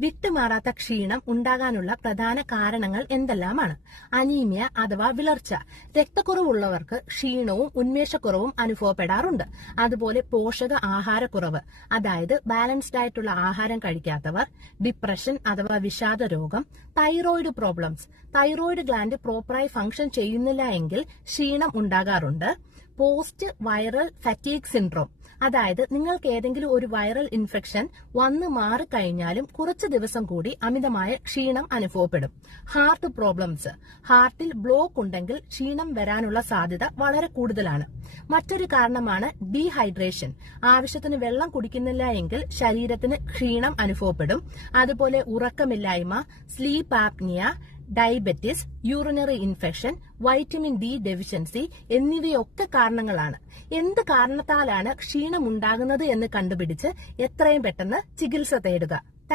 വിട്ടുമാറാത്ത ക്ഷീണം ഉണ്ടാകാനുള്ള പ്രധാന കാരണങ്ങൾ എന്തെല്ലാമാണ്? അനീമിയ അഥവാ വിളർച്ച. രക്തക്കുറവുള്ളവർക്ക് ക്ഷീണവും ഉന്മേഷക്കുറവും അനുഭവപ്പെടാറുണ്ട്. അതുപോലെ പോഷക ആഹാരക്കുറവ്, അതായത് ബാലൻസ്ഡ് ആയിട്ടുള്ള ആഹാരം കഴിക്കാത്തവർ, ഡിപ്രഷൻ അഥവാ വിഷാദ രോഗം, തൈറോയിഡ് പ്രോബ്ലംസ്, തൈറോയിഡ് ഗ്ലാൻഡ് പ്രോപ്പറായി ഫംഗ്ഷൻ ചെയ്യുന്നില്ല എങ്കിൽ ക്ഷീണം ഉണ്ടാകാറുണ്ട്. പോസ്റ്റ് വൈറൽ ഫറ്റീഗ് സിൻഡ്രോം, അതായത് നിങ്ങൾക്ക് ഏതെങ്കിലും ഒരു വൈറൽ ഇൻഫെക്ഷൻ വന്ന് മാറിക്കഴിഞ്ഞാലും കുറച്ച് ദിവസം കൂടി അമിതമായ ക്ഷീണം അനുഭവപ്പെടും. ഹാർട്ട് പ്രോബ്ലംസ്, ഹാർട്ടിൽ ബ്ലോക്ക് ഉണ്ടെങ്കിൽ ക്ഷീണം വരാനുള്ള സാധ്യത വളരെ കൂടുതലാണ്. മറ്റൊരു കാരണമാണ് ഡീഹൈഡ്രേഷൻ. ആവശ്യത്തിന് വെള്ളം കുടിക്കുന്നില്ല എങ്കിൽ ശരീരത്തിന് ക്ഷീണം അനുഭവപ്പെടും. അതുപോലെ ഉറക്കമില്ലായ്മ, sleep apnea, diabetes, urinary infection, vitamin D deficiency എന്നിവയൊക്കെ കാരണങ്ങളാണ്. എന്ത് കാരണത്താലാണ് ക്ഷീണം ഉണ്ടാകുന്നത് എന്ന് കണ്ടുപിടിച്ച് എത്രയും പെട്ടെന്ന് ചികിത്സ തേടുക.